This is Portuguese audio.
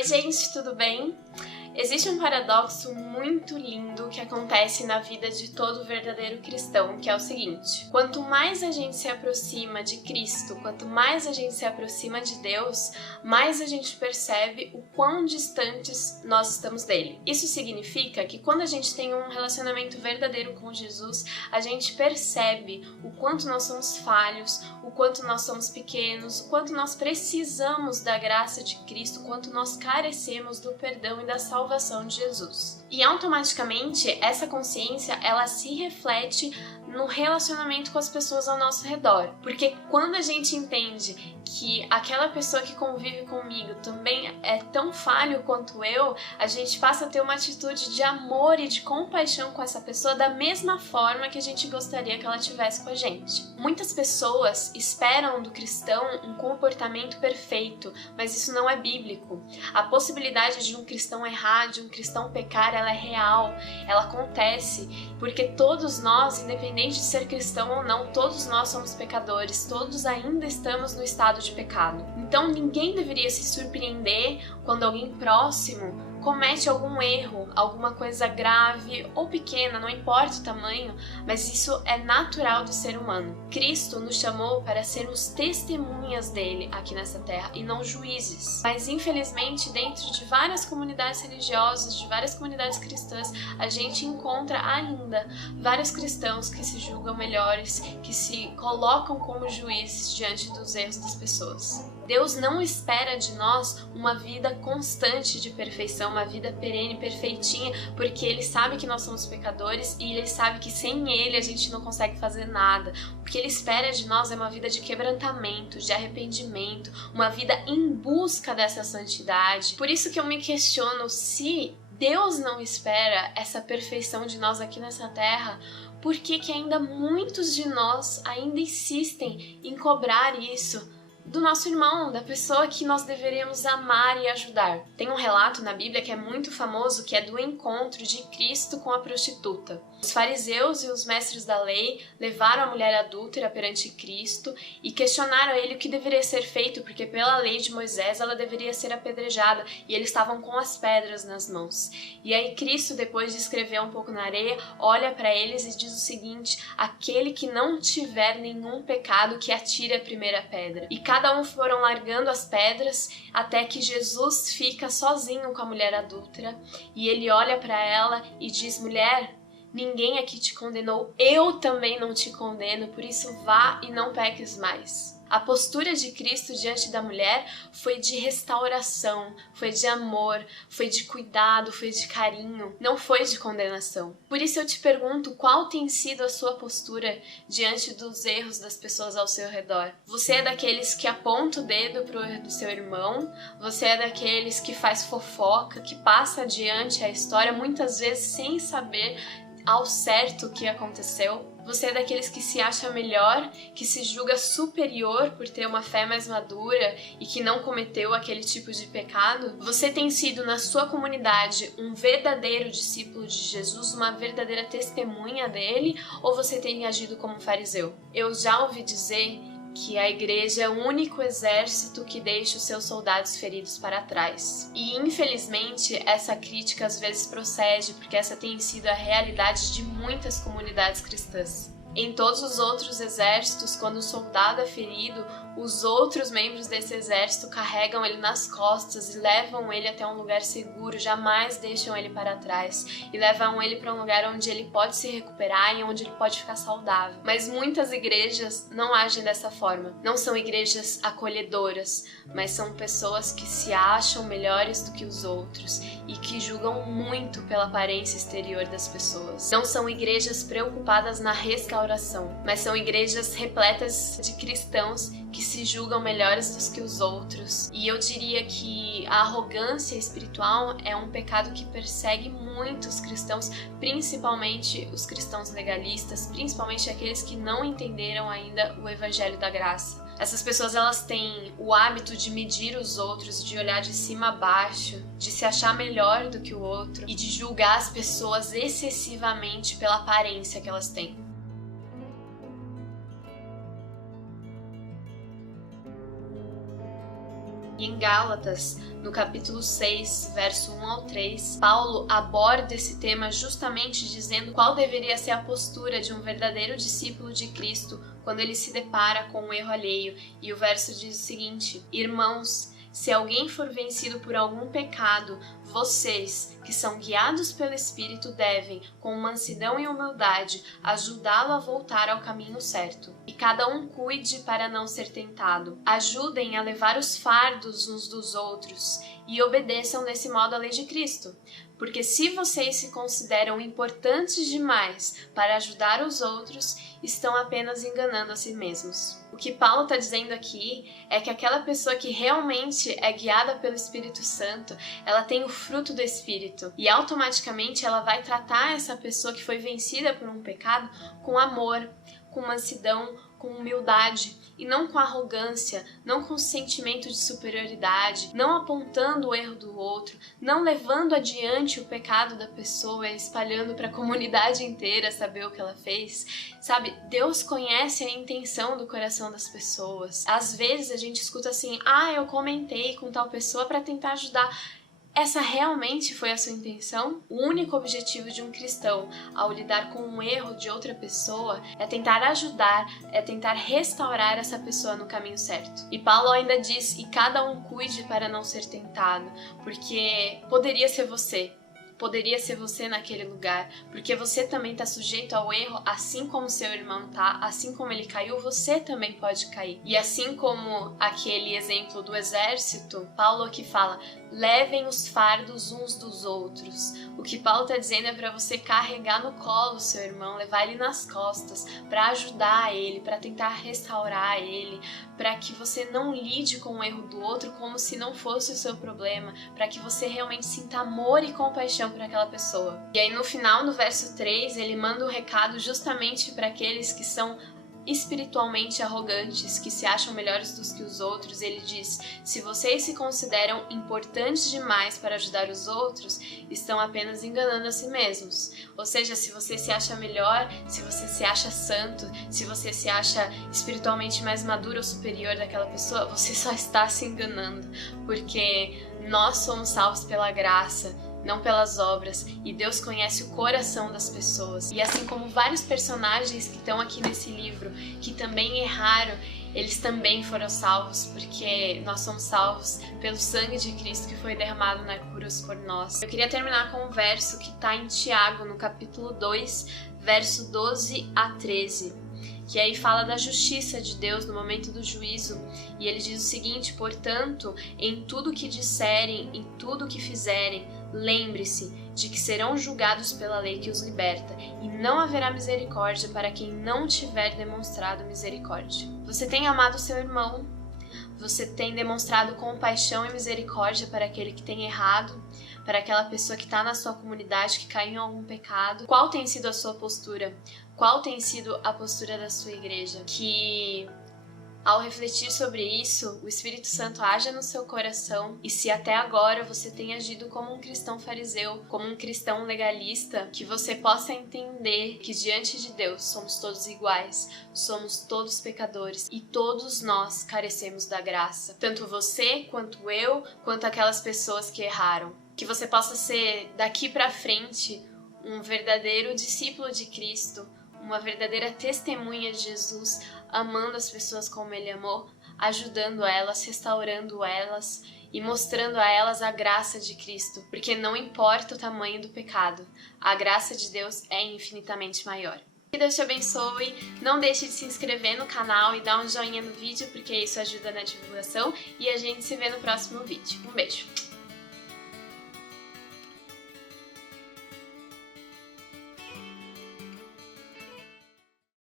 Oi gente, tudo bem? Existe um paradoxo muito lindo que acontece na vida de todo verdadeiro cristão, que é o seguinte: quanto mais a gente se aproxima de Cristo, quanto mais a gente se aproxima de Deus, mais a gente percebe o quão distantes nós estamos dele. Isso significa que quando a gente tem um relacionamento verdadeiro com Jesus, a gente percebe o quanto nós somos falhos, o quanto nós somos pequenos, o quanto nós precisamos da graça de Cristo, o quanto nós carecemos do perdão e da salvação de Jesus. E automaticamente essa consciência ela se reflete no relacionamento com as pessoas ao nosso redor, porque quando a gente entende que aquela pessoa que convive comigo também é tão falho quanto eu, a gente passa a ter uma atitude de amor e de compaixão com essa pessoa da mesma forma que a gente gostaria que ela tivesse com a gente. Muitas pessoas esperam do cristão um comportamento perfeito, mas isso não é bíblico. A possibilidade de um cristão errar, de um cristão pecar, ela é real, ela acontece, porque todos nós, independente de ser cristão ou não, todos nós somos pecadores, todos ainda estamos no estado de pecado. Então ninguém deveria se surpreender quando alguém próximo comete algum erro, alguma coisa grave ou pequena, não importa o tamanho, mas isso é natural do ser humano. Cristo nos chamou para sermos testemunhas dele aqui nessa terra e não juízes. Mas infelizmente, dentro de várias comunidades religiosas, de várias comunidades cristãs, a gente encontra ainda vários cristãos que se julgam melhores, que se colocam como juízes diante dos erros das pessoas. Deus não espera de nós uma vida constante de perfeição, uma vida perene, perfeitinha, porque Ele sabe que nós somos pecadores e Ele sabe que sem Ele a gente não consegue fazer nada. O que Ele espera de nós é uma vida de quebrantamento, de arrependimento, uma vida em busca dessa santidade. Por isso que eu me questiono se Deus não espera essa perfeição de nós aqui nessa terra, por que que ainda muitos de nós ainda insistem em cobrar isso do nosso irmão, da pessoa que nós deveríamos amar e ajudar? Tem um relato na Bíblia que é muito famoso, que é do encontro de Cristo com a prostituta. Os fariseus e os mestres da lei levaram a mulher adúltera perante Cristo e questionaram ele o que deveria ser feito, porque pela lei de Moisés ela deveria ser apedrejada, e eles estavam com as pedras nas mãos. E aí Cristo, depois de escrever um pouco na areia, olha para eles e diz o seguinte: aquele que não tiver nenhum pecado, que atire a primeira pedra. E cada um foram largando as pedras até que Jesus fica sozinho com a mulher adúltera, e ele olha para ela e diz: mulher, ninguém aqui te condenou, eu também não te condeno, por isso vá e não peques mais. A postura de Cristo diante da mulher foi de restauração, foi de amor, foi de cuidado, foi de carinho, não foi de condenação. Por isso eu te pergunto, qual tem sido a sua postura diante dos erros das pessoas ao seu redor? Você é daqueles que aponta o dedo pro erro do seu irmão? Você é daqueles que faz fofoca, que passa adiante a história, muitas vezes sem saber ao certo o que aconteceu? Você é daqueles que se acha melhor, que se julga superior por ter uma fé mais madura e que não cometeu aquele tipo de pecado? Você tem sido na sua comunidade um verdadeiro discípulo de Jesus, uma verdadeira testemunha dele, ou você tem agido como um fariseu? Eu já ouvi dizer que a igreja é o único exército que deixa os seus soldados feridos para trás. E infelizmente essa crítica às vezes procede, porque essa tem sido a realidade de muitas comunidades cristãs. Em todos os outros exércitos, quando o soldado é ferido, os outros membros desse exército carregam ele nas costas e levam ele até um lugar seguro, jamais deixam ele para trás e levam ele para um lugar onde ele pode se recuperar e onde ele pode ficar saudável. Mas muitas igrejas não agem dessa forma. Não são igrejas acolhedoras, mas são pessoas que se acham melhores do que os outros e que julgam muito pela aparência exterior das pessoas. Não são igrejas preocupadas na restauração, mas são igrejas repletas de cristãos que se julgam melhores do que os outros. E eu diria que a arrogância espiritual é um pecado que persegue muitos cristãos, principalmente os cristãos legalistas, principalmente aqueles que não entenderam ainda o evangelho da graça. Essas pessoas, elas têm o hábito de medir os outros, de olhar de cima a baixo, de se achar melhor do que o outro e de julgar as pessoas excessivamente pela aparência que elas têm. E em Gálatas, no capítulo 6, verso 1 ao 3, Paulo aborda esse tema justamente dizendo qual deveria ser a postura de um verdadeiro discípulo de Cristo quando ele se depara com um erro alheio. E o verso diz o seguinte: Irmãos, se alguém for vencido por algum pecado, vocês, que são guiados pelo Espírito, devem, com mansidão e humildade, ajudá-lo a voltar ao caminho certo. E cada um cuide para não ser tentado. Ajudem a levar os fardos uns dos outros e obedeçam desse modo à lei de Cristo. Porque se vocês se consideram importantes demais para ajudar os outros, estão apenas enganando a si mesmos. O que Paulo está dizendo aqui é que aquela pessoa que realmente é guiada pelo Espírito Santo, ela tem o fruto do Espírito e automaticamente ela vai tratar essa pessoa que foi vencida por um pecado com amor, com mansidão, com humildade e não com arrogância, não com sentimento de superioridade, não apontando o erro do outro, não levando adiante o pecado da pessoa e espalhando para a comunidade inteira saber o que ela fez. Sabe, Deus conhece a intenção do coração das pessoas. Às vezes a gente escuta assim: eu comentei com tal pessoa para tentar ajudar. Essa realmente foi a sua intenção? O único objetivo de um cristão ao lidar com um erro de outra pessoa é tentar ajudar, é tentar restaurar essa pessoa no caminho certo. E Paulo ainda diz: e cada um cuide para não ser tentado, porque poderia ser você. Poderia ser você naquele lugar, porque você também está sujeito ao erro, assim como seu irmão tá, assim como ele caiu, você também pode cair. E assim como aquele exemplo do exército, Paulo aqui fala: levem os fardos uns dos outros. O que Paulo está dizendo é para você carregar no colo o seu irmão, levar ele nas costas, para ajudar ele, para tentar restaurar ele, para que você não lide com o erro do outro como se não fosse o seu problema, para que você realmente sinta amor e compaixão por aquela pessoa. E aí no final, no verso 3, ele manda um recado justamente para aqueles que são espiritualmente arrogantes, que se acham melhores do que os outros. Ele diz: se vocês se consideram importantes demais para ajudar os outros, estão apenas enganando a si mesmos. Ou seja, se você se acha melhor, se você se acha santo, se você se acha espiritualmente mais maduro ou superior daquela pessoa, você só está se enganando, porque nós somos salvos pela graça, não pelas obras, e Deus conhece o coração das pessoas. E assim como vários personagens que estão aqui nesse livro, que também erraram, eles também foram salvos, porque nós somos salvos pelo sangue de Cristo que foi derramado na cruz por nós. Eu queria terminar com um verso que está em Tiago, no capítulo 2, verso 12 a 13. Que aí fala da justiça de Deus no momento do juízo, e ele diz o seguinte: portanto, em tudo que disserem, em tudo que fizerem, lembre-se de que serão julgados pela lei que os liberta, e não haverá misericórdia para quem não tiver demonstrado misericórdia. Você tem amado seu irmão? Você tem demonstrado compaixão e misericórdia para aquele que tem errado, para aquela pessoa que está na sua comunidade, que caiu em algum pecado? Qual tem sido a sua postura? Qual tem sido a postura da sua igreja? Que ao refletir sobre isso, o Espírito Santo haja no seu coração, e se até agora você tem agido como um cristão fariseu, como um cristão legalista, que você possa entender que diante de Deus somos todos iguais, somos todos pecadores e todos nós carecemos da graça. Tanto você, quanto eu, quanto aquelas pessoas que erraram. Que você possa ser daqui pra frente um verdadeiro discípulo de Cristo, uma verdadeira testemunha de Jesus, amando as pessoas como Ele amou, ajudando elas, restaurando elas e mostrando a elas a graça de Cristo, porque não importa o tamanho do pecado, a graça de Deus é infinitamente maior. Que Deus te abençoe, não deixe de se inscrever no canal e dar um joinha no vídeo, porque isso ajuda na divulgação, e a gente se vê no próximo vídeo. Um beijo!